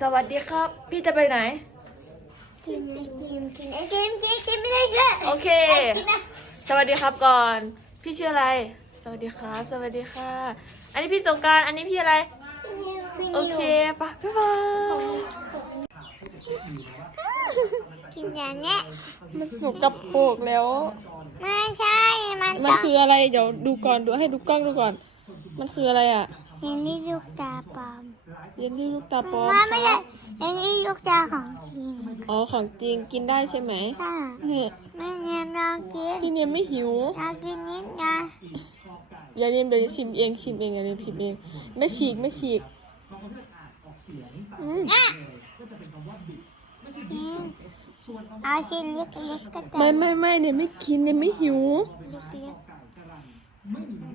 สวัสดีครับ พี่จะไปไหน กินไอติมกินไอติมกินไอติมไม่ได้เยอะโอเค กินนะสวัสดีครับก่อน พี่ชื่ออะไร สวัสดีครับ สวัสดีค่ะ อันนี้พี่สงกรารอันนี้พี่อะไรพี่นิวโอเคปะบ๊ายบายกินอย่างเนี้ยมันสุกกับโปกแล้ว ไม่ใช่มันมันต้องคืออะไรเดี๋ยวดูก่อนดูให้ดูกล้องดูก่อน มันคืออะไรอะ อย่างนี้ลูกตาปลอม เยลลี่ลูกตาปลอมไม่ไม่คใช่รับอย่างนี้ลูกตาของจริงอ๋อของจริงกินได้ใช่ไหมค่ะเนี่ยไม่เนี่ยลองกินพี่เนี่ยไม่หิวลองกินนิดนะอย่าเรียนเดี๋ยวจะชิมเองชิมเองอย่าเรียนชิมเอง ไม่ฉีกไม่ฉีกอืมกินเอาชิ้นเล็กๆก็ได้ไม่ไม่ไม่เนี่ยไม่กินเนี่ยไม่หิว เล็กๆเ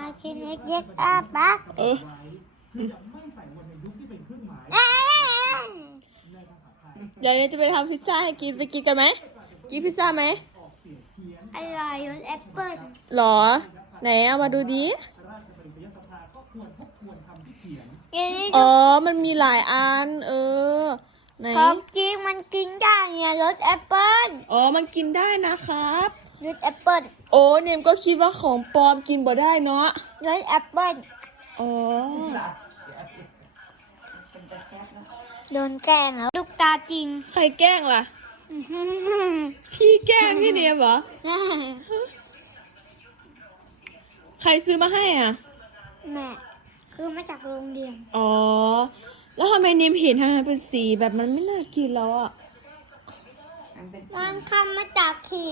อาชิ้นเล็กๆอะปักเออเอ้ยเดี๋ยวเนี่ยจะไปทำพิซซ่าให้กินไปกินกันไหม กินพิซซ่าไหมอร่อยรสแอปเปิ้ลหรอ ไหนเอามาดูดิอย่างนี้อ๋อ มันมีหลายอัน เออ ไหนของจริงมันกินได้เนี่ยรสแอปเปิ้ลอ๋อ มันกินได้นะครับ รสแอปเปิ้ลโอ้เนมก็คิดว่าของปลอมกินบ่ได้เนาะรสแอปเปิ้ลอ๋อโดนแกล้งแล้วลูกตาจริง ใครแกล้งล่ะ พี่แกล้งพี่เนมเหรอ ใครซื้อมาให้อะ แม่ คือมาจากโรงเรียน อ๋อ แล้วทำไมเนมเห็นทำไมเป็นสีแบบมันไม่น่ากินแล้วอะมันทำมาจากขี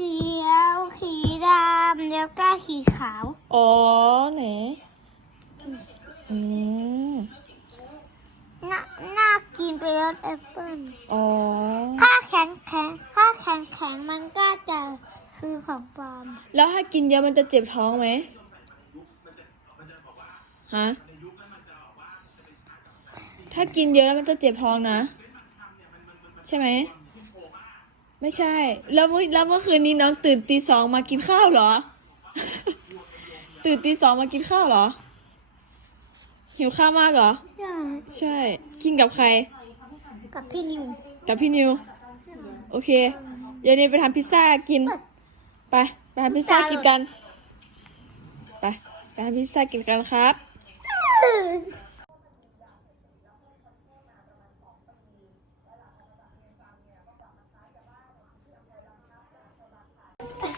เขียวขีดำแล้วก็ขีขาว อ๋อไหนอืมน่าน่ากินไปรสแอปเปิ้ลอ๋อถ้าแข็งแข็งถ้าแข็งแข็งมันก็จะคือของปลอม แล้วถ้ากินเยอะมันจะเจ็บท้องไหมฮะถ้ากินเยอะแล้วมันจะเจ็บท้องนะ ใช่ไหม ไม่ใช่ แล้วเมื่อแล้วเมื่อคืนนี้น้องตื่นตีสองมากินข้าวเหรอ ตื่นตีสองมากินข้าวเหรอ หิวข้าวมากเหรอใช่ กินกับใคร กับพี่นิวกับพี่นิว โอเค เดี๋ยวนี้ไปทำพิซซ่ากิน ไป ไปทำพิซซ่ากินกัน ไป ไปทำพิซซ่ากินกันครับ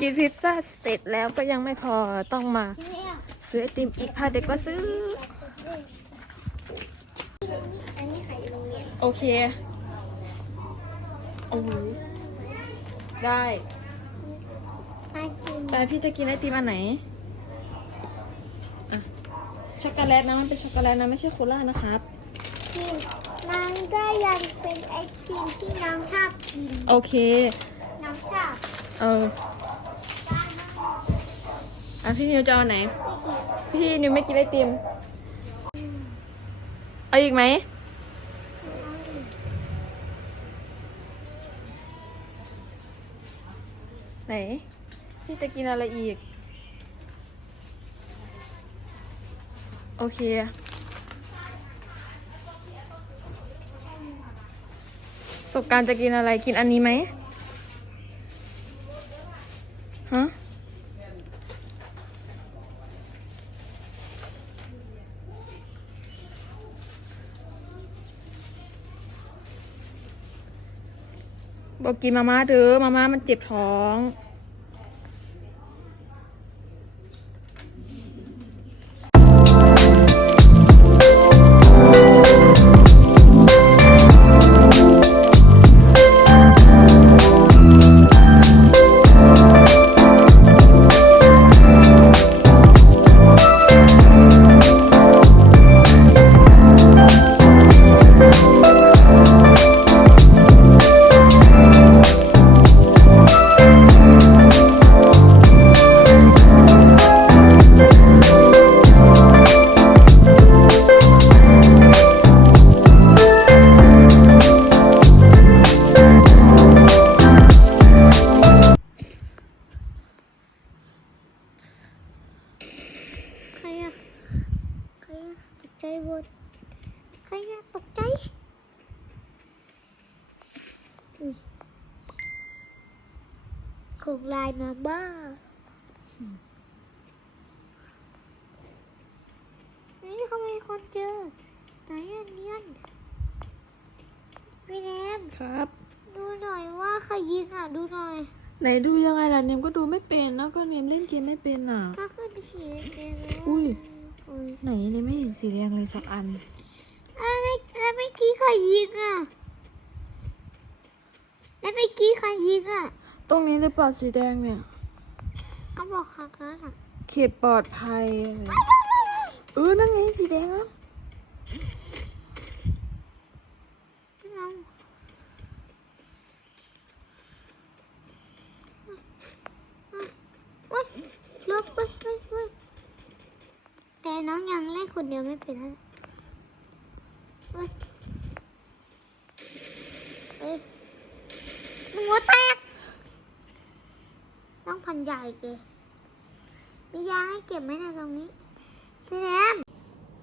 กินพิซซ่าเสร็จแล้วก็ยังไม่พอต้องมาเนี่ยซื้อไอติมอีกพาเด็กมาซื้อ อันนี้ขายโรงเรียนโอเคโอ้โหได้มากินแต่พี่จะกินไอติมอันไหนอะช็อกโกแลตนะมันเป็นช็อกโกแลตนะไม่ใช่โคลานะครับ กินมันก็ยังเป็นไอติมที่น้องชอบกินโอเค น้องชอบ เอออ่ะพี่นิวจะเอาไหน พี่นิวไม่กินไอติม เอาอีกไหม ไหน พี่จะกินอะไรอีก โอเคสบการจะกินอะไรกินอันนี้ไหม กินมาม่าเด้อมาม่ามันเจ็บท้อง มาบ้านี่เขามีคนเจอไหนอันเนียนพี่แนมครับ ดูหน่อยว่าใครยิงอะดูหน่อย ไหนดูยังไงล่ะเนมก็ดูไม่เป็นแล้วก็เนมเล่นเกมไม่เป็นอะถ้าขึ้นสีแดงๆแล้วอุ้ยอุ้ยไหนเนมไม่เห็นสีแดงเลยสักอันแล้วไม่แล้วไม่กี้ใครยิงอะแล้วไม่กี้ใครยิงอะ ตรงนี้หรือเปล่าสีแดงเนี่ย ก็บอกครั้งนั้นอะเขตปลอดภัยอะไรเออนั่นไงสีแดงแล้วไม่เอาโอ๊ยลบไปไปไปแต่น้องยังเล่นคนเดียวไม่เป็นไรเฮ้ยเฮ้ยหัวแตก ต้องพันใหญ่ เกมียาให้เก็บไหมนะตรงนี้พี่แรม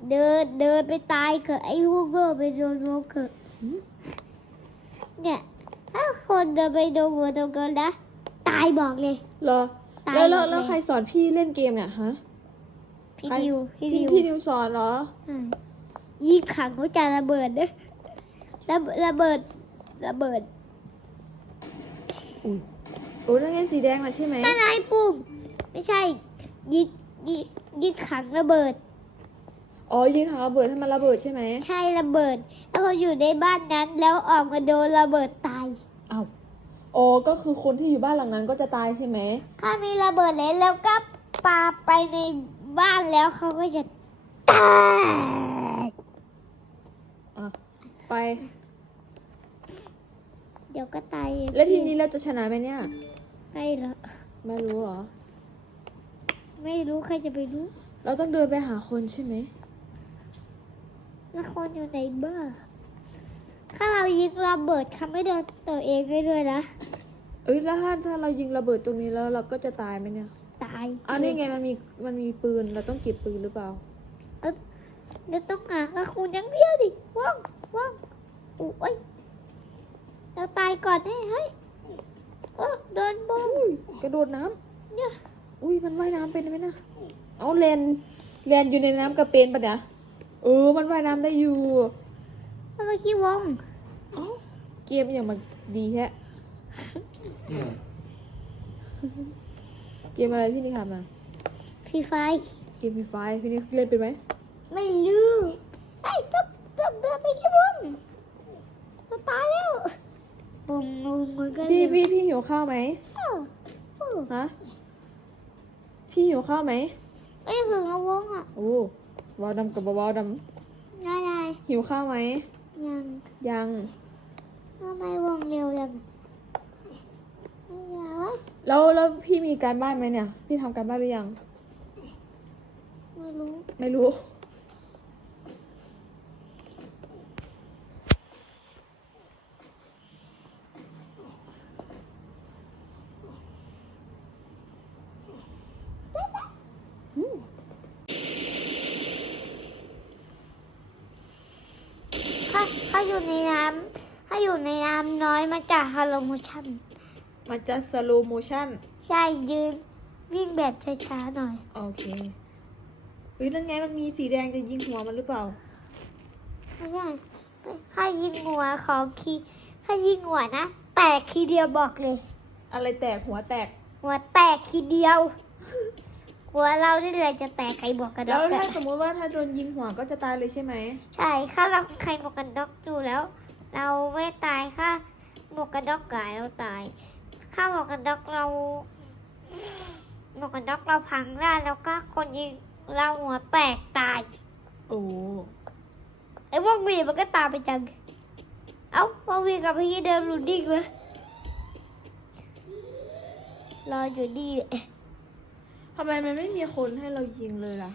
เดินเดินไปตายเถอะไอ้ฮูโก้ไปโดนโมเถอะเนี่ยถ้าคนเดินไปโดนหัวตรงนั้นนะตายบอกเลย เหรอตายแล้วแล้วหมดเลยแล้วใครสอนพี่เล่นเกมเนี่ยฮะพี่ใครดิวพี่พี่ดิวพี่นิวสอนเหรออืมยิงขังเขาจะระเบิดเด้อระเบิดระเบิดระเบิดอุ้ย โอ้นั่นไงสีแดงน่ะใช่ไหมนั่นไงปุ่ม ไม่ใช่ ยิงยิงยิงขังระเบิด อ๋อยิงถังระเบิดให้มันระเบิดใช่ไหมใช่ระเบิด แล้วเขาอยู่ในบ้านนั้นแล้วออกมาโดนระเบิดตายอ้าวอ๋อก็คือคนที่อยู่บ้านหลังนั้นก็จะตายใช่ไหมถ้ามีระเบิดเลยแล้วก็ปาไปในบ้านแล้วเขาก็จะตายอะไป เดี๋ยวก็ตายเองแล้วทีนี้เราจะชนะไหมเนี่ย ไม่หรอกไม่รู้เหรอ ไม่รู้ใครจะไปรู้ เราต้องเดินไปหาคนใช่ไหมแล้วคนอยู่ในบ้านถ้าเรายิงระเบิดเขาไม่โดนตัวเองได้ด้วยนะ เอ้ยแล้วถ้าถ้าเรายิงระเบิดตรงนี้แล้วเราก็จะตายไหมเนี่ย ตายอ้าวนี่ไงมันมีมันมีปืนเราต้องเก็บปืนหรือเปล่าแล้วแล้วต้องหากระคุณอยังเดียวดิว่างว่างอุ้ยเราตายก่อนแน่เฮ้ย โอ้โดนบอมอุ้ยกระโดดน้ำเนี่ยอุ้ยมันว่ายน้ำเป็นไหมนะเอาเลนเลนอยู่ในน้ำกระเป็นปะเนี่ยเออมันว่ายน้ำได้อยู่ทำไมขี้วงเอ้าเกมอย่างมันดีแฮะเกมอะไรพี่นี่ทำอะพี่ไฟเกมฟรีไฟพี่นี่เล่นเป็นไหมไม่รู้ไอ้ยต้องต้องเดินไปขี้วงเราตายแล้ววงงงเหมือนกัน พี่ เลย พี่พี่หิว ข้าวไหมอ้าวอ้าวฮะพี่หิวข้าวไหมไม่ถึงเราวงอะโอ้วาวดำกับวาวดนายนายำหิวข้าวไหมยังยังทำไมวงเร็วยังไม่อยากวะแล้วแล้วพี่มีการบ้านไหมเนี่ย พี่ทำการบ้านหรือยัง ไม่รู้ ไม่รู้ ถ้าถ้าอยู่ในน้ำถ้าอยู่ในน้ำน้อยมาจากฮาโลโมชันมันจะสโลโมชั่นใช่ยืนวิ่งแบบช้าๆหน่อย โอเคเฮ้ยนั่นไงมันมีสีแดงจะยิงหัวมันหรือเปล่า ไม่ใช่ถ้ายิงหัวของคีถ้ายิงหัวนะ แตกทีเดียวบอกเลย อะไรแตกหัวแตก หัวแตกทีเดียว หัวเรานี่เลยจะแตกใครบอกกันแล้วอะถ้าสมมติว่าถ้าโดนยิงหัวก็จะตายเลยใช่ไหมใช่ถ้าเราใครหมวกกันน็อกอยู่แล้ว เราไม่ตายค่ะหมวกกันน็อกกายเราตายถ้าหมวกกันน็อกเราหมวกกันน็อกเราพังได้แล้วก็คนยิงเราหัวแตกตายโอ้ไอ้พวกวีมันก็ตามไปจังเอ้าพวกวีกับพี่เดินหลุดดิ้งเลยรออยู่ดี ทำไมมันไม่มีคนให้เรายิงเลยล่ะ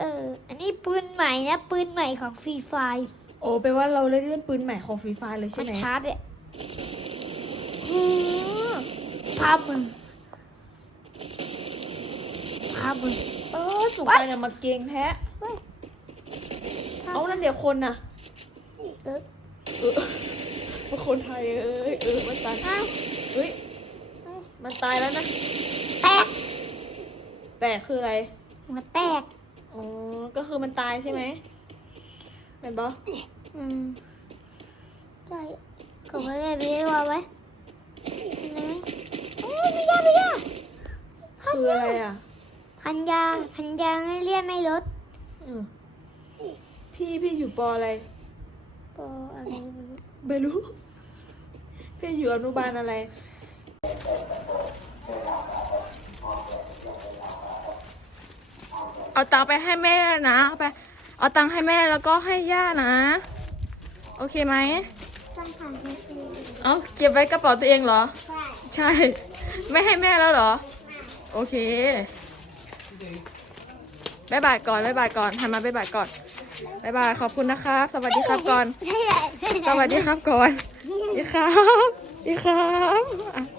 เออ อันนี้ปืนใหม่นะ ปืนใหม่ของฟรีไฟโอ้แปลว่าเราได้เล่นปืนใหม่ของฟรีไฟเลยใช่มันไหมชาร์จเนี่ยอืมภาพมึงภาพมึง เออสุกไปเนี่ยมาเกงแท้เว้ย เอานั่นเดี๋ยวคนน่ะเออเออคนไทยเอ้ยเออมันตายอ้าวเฮ้ยมันตายแล้วนะ แตก แตกคืออะไรมันแตก อ๋อ ก็คือมันตายใช่ไหมเป็นบออืมใช่เขาก็เลยไปเรียกว่าไว้เห็นไหมเอ้ยพี่ยาพี่ยาคืออะไรอะพันยางพันยางให้เลียดไม่ลดอืมพี่พี่อยู่ปออะไร ปออะไรไม่รู้ไม่รู้ พี่อยู่อนุบาลอะไร เอาตังค์ไปให้แม่นะเอาไป เอาตังค์ให้แม่แล้วก็ให้ย่านะ โอเคไหมต้องผ่านเทสเลยเอาเก็บไว้กระเป๋าตัวเองเหรอ ใช่ใช่ ไม่ให้แม่แล้วเหรอ โอเคบายบายก่อนบายบายก่อนหันมาบายบายก่อนบายบายขอบคุณนะครับ สวัสดีครับก่อน สวัสดีครับก่อนสวัสดีครับสวัสดีครับอะ